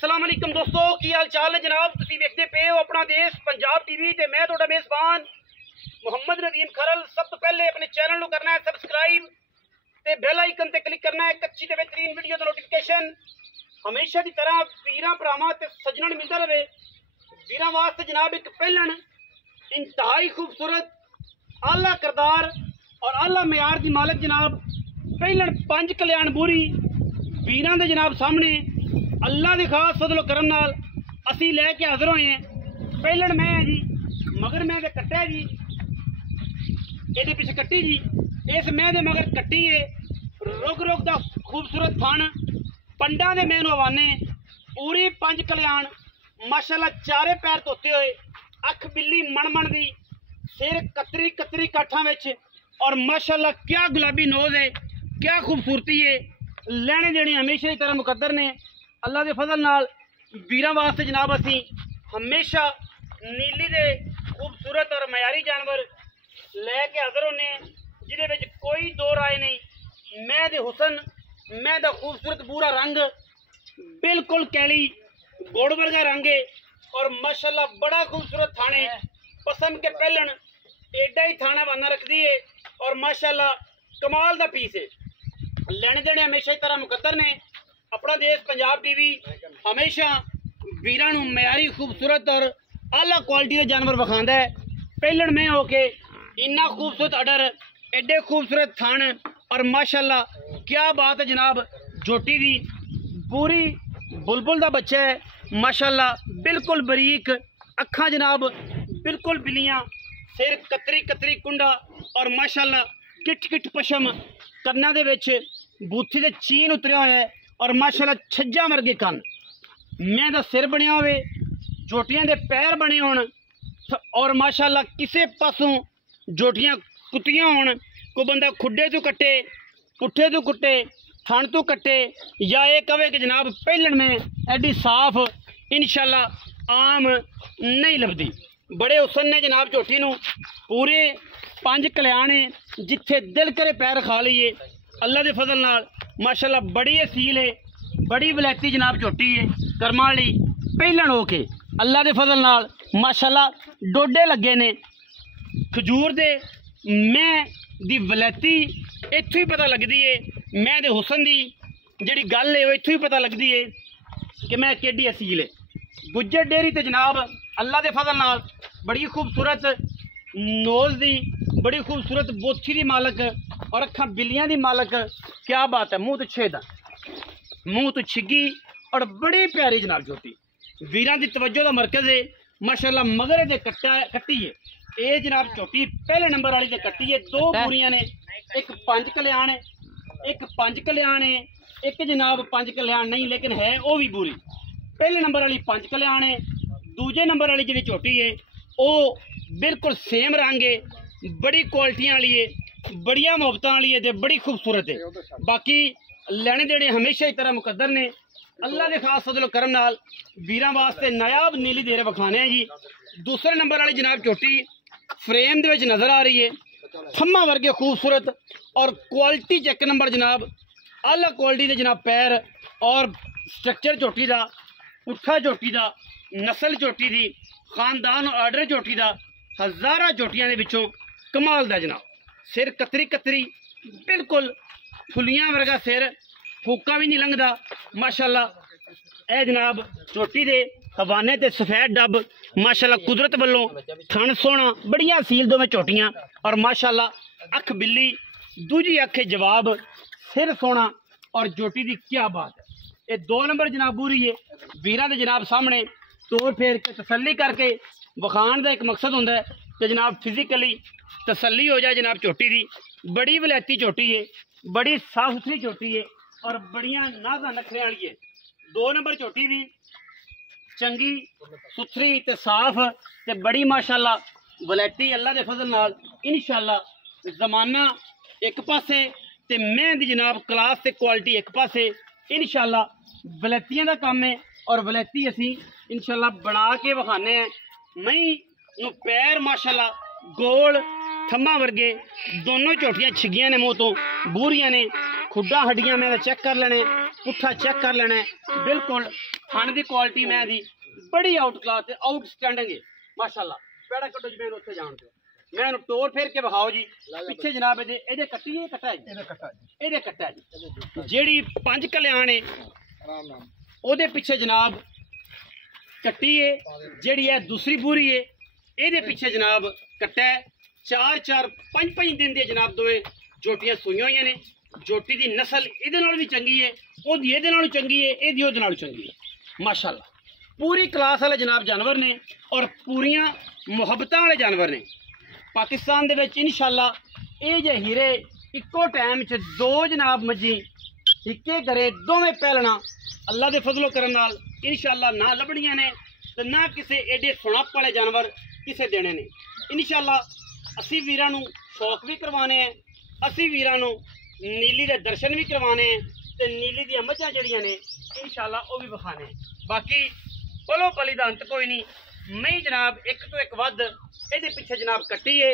अस्सलाम वालेकुम दोस्तों, की हाल चाल है जनाब। तुसी वेखदे पे हो अपना देश पंजाब टीवी ते मैं तुहाडा मेज़बान मुहम्मद नदीम खरल। सब तो पहले अपने चैनल को करना है सब्सक्राइब ते बेल आइकन ते क्लिक करना है एक अच्छी ते बेहतरीन वीडियो दा नोटिफिकेशन हमेशा की तरह वीरां भरावां ते सज्जणां नूं मिलदा रहे। वीरां वास्ते जनाब एक पहलन इंतहाई खूबसूरत आला किरदार और आला म्यार दी मालक जनाब पहलन पंज कल्याण बूरी वीरां दे जनाब सामने अल्लाह के खास फजलो करम नाल असी लैके हाजिर होए हैं। पहलन मैं है जी, मगर मैं कट्टा जी, ये पिछे कट्टी जी, इस मैं दे मगर कट्टी है। रुक रुक का खूबसूरत थन पंडा दे मैनू हवाने पूरी पंज कल्याण माशाल्लाह चारे पैर धोते हुए अख बिल्ली मन मन दी सिर कतरी कतरी काठा विच और माशाल्लाह क्या गुलाबी नोज है, क्या खूबसूरती है। लैने देने हमेशा की तरह मुकद्दर ने अल्लाह के फजल नाल वीरां वास्ते जनाब असी हमेशा नीली दे खूबसूरत और मयारी जानवर लैके हाजिर होने जिहदे विच कोई दो राय नहीं। मैं दे हुसन, मैं दा खूबसूरत बूरा रंग बिल्कुल कैली गुड़ वर्गा रंग है और माशाल्लाह बड़ा खूबसूरत थाने पसंद के पहलन एडा ही थाना बना रखती है और माशाल्लाह कमाल दा पीस है। लेने देने हमेशा की तरह मुकद्दर ने अपना देश पंजाब टीवी हमेशा वीरां नूं मयारी खूबसूरत और आला क्वालिटी के जानवर विखांदा है। पहलन में होके इन्ना खूबसूरत अडर एडे खूबसूरत थान और माशाल्लाह क्या बात है जनाब। झोटी दी पूरी बुलबुल दा बच्चा है माशाल्लाह, बिल्कुल बरीक अखा जनाब, बिल्कुल बिलियां, सिर कतरी कतरी कुंडा और माशाल्लाह किट किट पशम कन्ना दे विच बूथी दे चीन उतरिया होया है और माशाल्लाह छज्जा वर्गे कन। मैं दा सिर बनया होवे, जोटियां दे पैर बने होण और माशाल्लाह किसे पासों जोटियां कुत्तियां होण। कोई बंदा खुड्डे तो कट्टे, पुट्ठे तो कुट्टे, थण तो कट्टे या ये कहे कि जनाब पहलन में एडी साफ इंशाल्लाह आम नहीं लभदी। बड़े हुसन ने जनाब झोटी नूं पूरे पंज कल्याण जिथे दिल करे पैर खा लीए अल्लाह के फजल नाल माशाल्लाह बड़ी असील है, बड़ी वलैती जनाब झोटी है कर्मा वाली। पहलन हो के अल्लाह के फजल नाल माशाल्लाह डोडे लगे ने खजूर दे। मैं दी वलैती इत्थों ही पता लगती है, मैं दे हुसन दी जिहड़ी गल है वो इत्थों ही पता लगती है कि मैं केडी असील है। गुज्जर डेयरी ते जनाब अल्लाह के फजल नाल बड़ी खूबसूरत नोज दी, बड़ी खूबसूरत बोथी दी मालक और अखा बिलियां दी मालक। क्या बात है, मुँह तो छेदा, मुँह तो छिगी और बड़ी प्यारी जनाब झोटी वीरां दी तवज्जो दा मरकज है माशाल्लाह। मगर दे कट्टी है ये जनाब झोटी पहले नंबर वाली दे कट्टी है। दो बूरियां ने, एक पंज कल्याण है, एक पंज कल्याण है, एक जनाब पंज कल्याण नहीं लेकिन है वो भी बूरी। पहले नंबर वाली पंज कल्याण है, दूजे नंबर वाली जी झोटी है वो बिल्कुल सेम रंग है, बड़ी क्वालिटियां वाली है, बड़िया मुहब्बतां वाली है, बड़ी खूबसूरत है। बाकी लेने देने हमेशा ही तरह मुकद्दर ने अल्लाह के खास फजलो करम नाल वीरां वास्ते नायाब नीली देर विखाने हैं जी। दूसरे नंबर वाली जनाब झोटी फ्रेम दे विच नज़र आ रही है, थम्मा वर्गे खूबसूरत और क्वालिटी चेक नंबर जनाब आला क्वालिटी के जनाब पैर और स्ट्रक्चर झोटी का, पुट्ठा झोटी का, नस्ल झोटी की, खानदान और आर्डर झोटी का, हज़ारा झोटियां दे विचों कमाल दा जनाब। सिर कतरी कतरी बिल्कुल फुलियां वर्गा सिर, फूका भी नहीं लंघदा माशाल्लाह। ए जनाब झोटी दे हवाने ते सफेद डब माशाल्लाह कुदरत वालों थन सोना, बड़िया असील दोवें झोटियां और माशाल्लाह अख बिल्ली, दूजी अख जवाब, सिर सोना और झोटी दी क्या बात है। ये दो नंबर जनाब बूरी है वीरां दे जनाब सामने तोड़ फेर के तसल्ली करके विखाण का एक मकसद होंदा है कि जनाब फिजिकली तसल्ली हो जाए जनाब झोटी दी। बड़ी वलैती झोटी है, बड़ी साफ सुथरी झोटी है और बड़िया नाजा नखरे वाली है। दो नंबर झोटी भी चंगी सुथरी ते साफ ते बड़ी माशाल्लाह वलैती अल्लाह के फजल नाल इंशाल्लाह। जमाना एक पासे ते मैं दी जनाब क्लास ते क्वालिटी एक पासे इंशाल्लाह। वलैतियां दा काम है और वलैती असी इंशाल्लाह बना के विखाने हैं। मई नूं पैर माशाल्लाह गोल थम्मा वर्गे, दोनों झोटियां छिगियां ने मुँह तो, बूरियां ने, खुड्डा हड्डियां मैं चेक कर लेने पुट्ठा चेक कर लेना है। बिल्कुल थन की क्वालिटी मैं दी बड़ी आउट क्लास ते आउटस्टैंडिंग है माशाल्लाह। पैड़ा कटो जी मैं उत्थे जान दो, मैं टोर फेर के विखाओ जी पिछे जनाब ये कट्टी है कट्टा जी ये कट्टा जी जेड़ी 5 कल्याण है ओदे पिछे जनाब कट्टी है, जेड़ी है दूसरी बूरी है ये पिछे जनाब कट्टा है। 4-4-5 दिन दे जनाब दोवें जोटियां सूईयां होईयां ने। जोटी दी नस्ल इहदे नाल भी चंगी है, ओदी इहदे नाल चंगी है, इहदी ओहदे नाल चंगी है माशाल्लाह। पूरी क्लास वाले जनाब जानवर ने और पूरियां मुहब्बतां वाले जानवर ने। पाकिस्तान दे विच इंशाल्लाह ये जे हीरे इक्को टाइम च 2 जनाब मज्जी हिक्के करे दोवें पहलना अल्लाह दे फजलो करम नाल इंशाल्लाह ना लभणियां ने ते ना किसी एडे सुणप वाले जानवर किसे देने ने। इंशाल्लाह असी वीरां नूं शौक भी करवाने हैं, असी वीरां नूं नीली दे दर्शन भी करवाने हैं ते नीली दी मझां जड़ियां ने इंशाल्लाह वो भी विखाने हैं। बाकी पलो पली दा अंत कोई नहीं। मैं जनाब एक तो एक वध ये पिछे जनाब कट्टी है,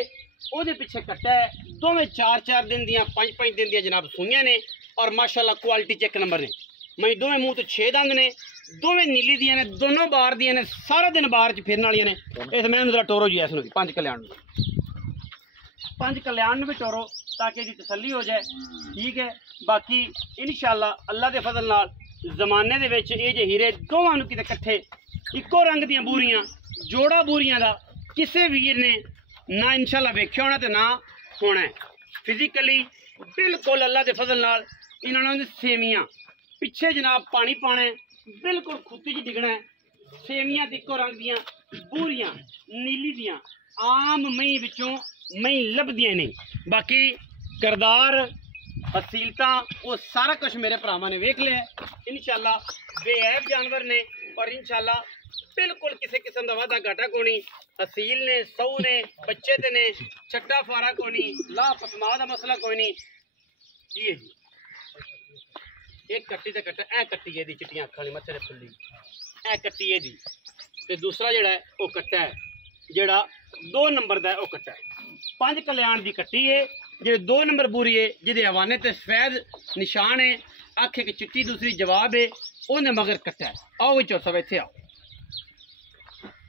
वो पिछे कट्टा है। दोवें 4-4 दिन दियां 5-5 दिन दियां जनाब सूईयां ने और माशाल्लाह क्वालिटी च 1 नंबर ने। मैं दोवें मूँह तो 6 दंद ने, दोवें नीली दियां ने, दोनों बार दियां ने, सारा दिन बार च फिरन वालियां ने। इस मैनू जरा टोरो जी इसनूं 5 कल्याण 5 कल्याण भी टोरो ताकि जी तसल्ली हो जाए, ठीक है। बाकी इंशाल्लाह अल्लाह के फजल नाल जमाने दे विच ये जे हीरे दोवां नूं किते कट्ठे इक्को रंग दियां बूरियां जोड़ा बूरियां दा किसी वीर ने ना इंशाल्लाह वेख्या होना ते ना होना है। फिजिकली बिल्कुल अल्लाह के फजल नाल इन्होंने सेवियां पिछे जनाब पानी पाना है, बिल्कुल खुत्ती च डिगना है। सेवियां इक्को रंग दियां बूरियां नीली दियां आम मई विचों मई लभदियां नहीं। बाकी करदार असीलता वो सारा कुछ मेरे भरावां ने वेख लिया। इंशाल्लाह बेऐब जानवर ने और इंशाल्लाह बिल्कुल किसी किस्म का वादा घाटा कोनी। असील ने सौ ने बच्चे ते ने छट्टा फारा कोनी, ला पसमा का मसला कोई नहीं। ये जी एक कट्टी ते कट्टा ए कट्टी है दी चिट्टियां अखां वाली मत्थे ते फुल्ली ए कट्टी है दी ते दूसरा जेड़ा है वो कट्टा है जेड़ा 2 नंबर दा है वो कट्टा है। 5 कल्याण दी कट्टी है जेड़े 2 नंबर बूरी है जिहदे हवाने ते सफेद निशान है, आखे कि चिट्टी दूसरी जवाब है, ओने मगर कट्टा है। आओ विचो सब इत्थे आओ।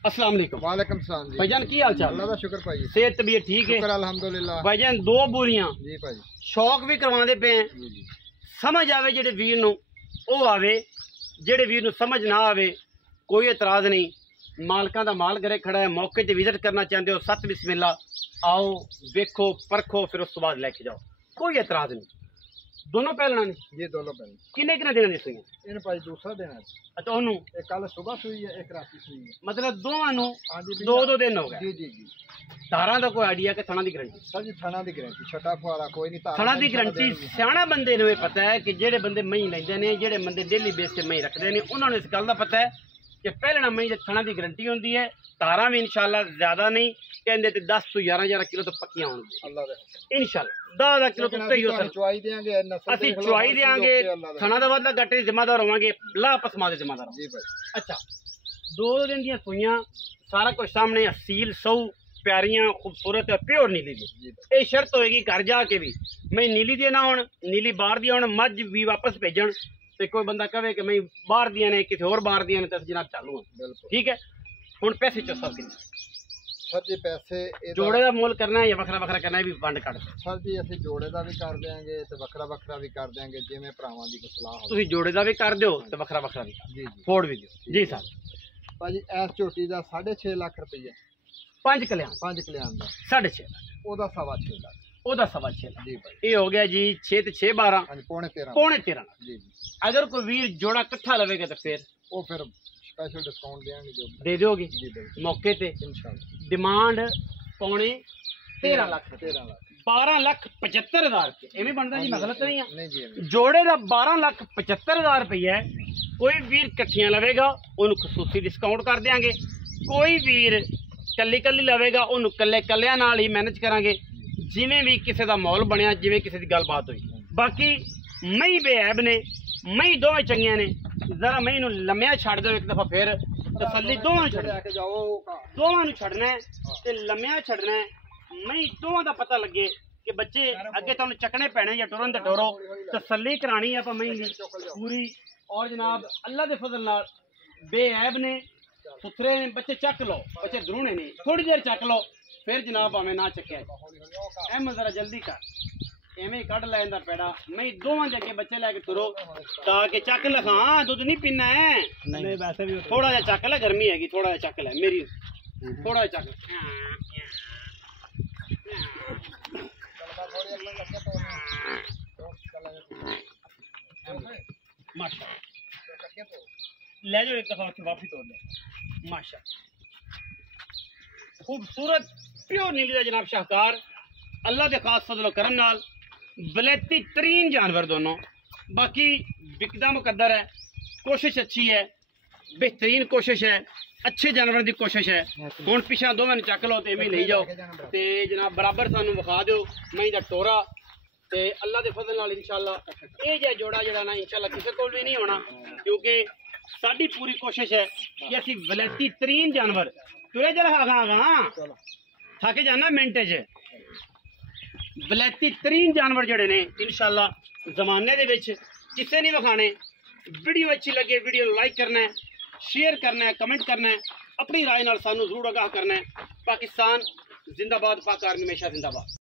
अस्सलाम वालेकुम। वालेकुम सलाम जी। भाईजान की हाल चाल? अल्लाह दा शुक्र भाई। सेहत तबीयत ठीक है? शुक्र अल्हम्दुलिल्लाह। भाईजान 2 बूरियां जी भाई शौक भी करवाते पे हैं। जी जी समझ आवे जेडे वीर नूं ओ आवे, जेडे वीर नूं समझ ना आवे कोई एतराज नहीं। मालकां दा माल घरे खड़ा है, मौके ते विजिट करना चाहते हो सत बिस्मिल्लाह आओ देखो परखो फिर उस तो बाद लेके जाओ, कोई एतराज नहीं। दोनों पहलना ने ये दोनों पहले किन्ने किन्ने दिन दी सुई? इन भाई दूसरा दिन है। अच्छा ओनू एक कल सुबह सुई है, एक रात सुई है। मतलब दोवां नूं हाँ जी 2-2 दिन हो गए। जी जी जी। धारां दा कोई आइडिया कि थणा दी गारंटी? सर जी थाना दी गारंटी छटा फुआरा कोई नहीं। थणा दी गारंटी सियाणा बंदे नूं पता है कि जेडे बंदे मई लैंदे ने, जेडे बंदे डेली बेस ते मई रखते हैं, उन्होंने इस गल का पता है कि पहलना मई थणा की गारंटी होंगी है। धारा भी इंशाल्लाह ज्यादा नहीं कहते तो 10 तो 11 किलो तो पक्कियां होंगी इंशाल्लाह। 10 किलो तो ही हो सकता। चुवाई देंगे असि चुवाई देंगे, थणा का वादा घाटे जिम्मेदार होवांगे, ला पसमा दे जिम्मेदार। जी भाई। अच्छा 2 दिन दी सुइयां सारा कुछ सामने, असील सौ प्यारियां खूबसूरत प्योर नीली दी। ये शर्त होएगी घर जाके भी मैं नीली दी ना होन, नीली बाहर दी होन, मझ भी वापस भेजन तो कोई बंदा कहे कि मैं बाहर दिया ने किसी होर बाहर दिया ने तो जनाब चालू है। ठीक है हुण पैसे चो सब किन्ने? सर जी पैसे जोड़े का मोल करना है या वखरा वखरा करना है भी वंड कट? सर जी असं जोड़े का भी कर देंगे तो वखरा वखरा भी कर देंगे जिवें भरावां दी कोई सलाह हो। तुसीं जोड़े का भी कर दिओ तो वखरा वखरा भी जी जी फोड़ भी दिओ। जी सर भाजी इस झोटी का 6.5 लाख रुपया 5 कल्याण 5 कल्याण का 6.5 ओदा 6.5 लाख ओदा 6.5 लाख। जी भाई ये हो गया जी 6 ते 6 12 हाँ पौने 13 13 जी जी। अगर कोई वीर जोड़ा इकट्ठा लवेगा तो फिर वो फिर स्पेशल डिस्काउंट देंगे जो दे दोगे जी बिल्कुल मौके ते। इंशाल्लाह डिमांड पौने 13 लाख 13 लाख 12,75,000 रुपये एवं बनता जी? मैं गलत नहीं है? नहीं जी जोड़े का 12,75,000 रुपया है। कोई वीर कट्ठियां लवेगा उन्होंने खसूसी डिस्काउंट कर देंगे, कोई वीर कल्ली कल्ली लवेगा उन्होंने कल्ले कल्लियां नाल ही मैनेज करांगे जिवें भी किसी का माहौल बनया, जिवें किसी की गलबात हुई। बाकी मई बेऐब ने, मई दोवें चंगियां ने। जरा मई नूं लम्मिया छड्ड दो एक दफा फिर तसल्ली दोवां छड्डना है ते लम्मिया छड्डना है। मई दोवां दा पता लगे कि बच्चे अगे तुहानू चकने पैने या टुरन ते टुरो, तसल्ली करानी है मई दी पूरी। और जनाब अल्लाह के फजल नाल बेऐब ने, सुथरे ने, बच्चे चक लो, बच्चे द्रुणे नहीं, थोड़ी देर चक लो फिर जनाब भावें ना चक्या। अहमद जरा जल्दी कर, एवें कड़ लैंदा पैड़ा, मैं दोवां जगह बच्चे लैके तुरो ताकि चक लखा। दुध नहीं पीना है, नहीं वैसे भी थोड़ा जा चक ले, गर्मी हैगी, थोड़ा जा चक ले मेरी, थोड़ा जा चक। माशा ले जाओ, एक दफा वापस तोड़ ले। माशा खूबसूरत प्योर नीली दा जनाब शाहकार, अल्लाह के खास फजलो करम नाल बलैती तरीन जानवर दोनों। बाकी बिकदा मुकद्दर है, कोशिश अच्छी है, बेहतरीन कोशिश है, अच्छे जानवर की कोशिश है। हुण पिछा दोवें चक लो तो इवें नहीं जाओ तो जनाब बराबर सानू विखा दो मई दा टोरा। ते अल्लाह के फजल नाल इंशाअल्लाह ये जिहा जोड़ा जड़ा ना इंशाअल्लाह किसी को भी नहीं होना, क्योंकि साडी पूरी कोशिश है कि असी वलैती तरीन जानवर तुरे जरा खागा थक जाना मिनटे च। वलैती तरीन जानवर जड़े ने इंशाअल्लाह जमाने दे विच किसे नहीं विखाने। वीडियो अच्छी लगे वीडियो लाइक करना है, शेयर करना है, कमेंट करना है, अपनी राय नाल सानू जरूर आगाह करना है। पाकिस्तान जिंदाबाद, पाक आर्मी हमेशा जिंदाबाद।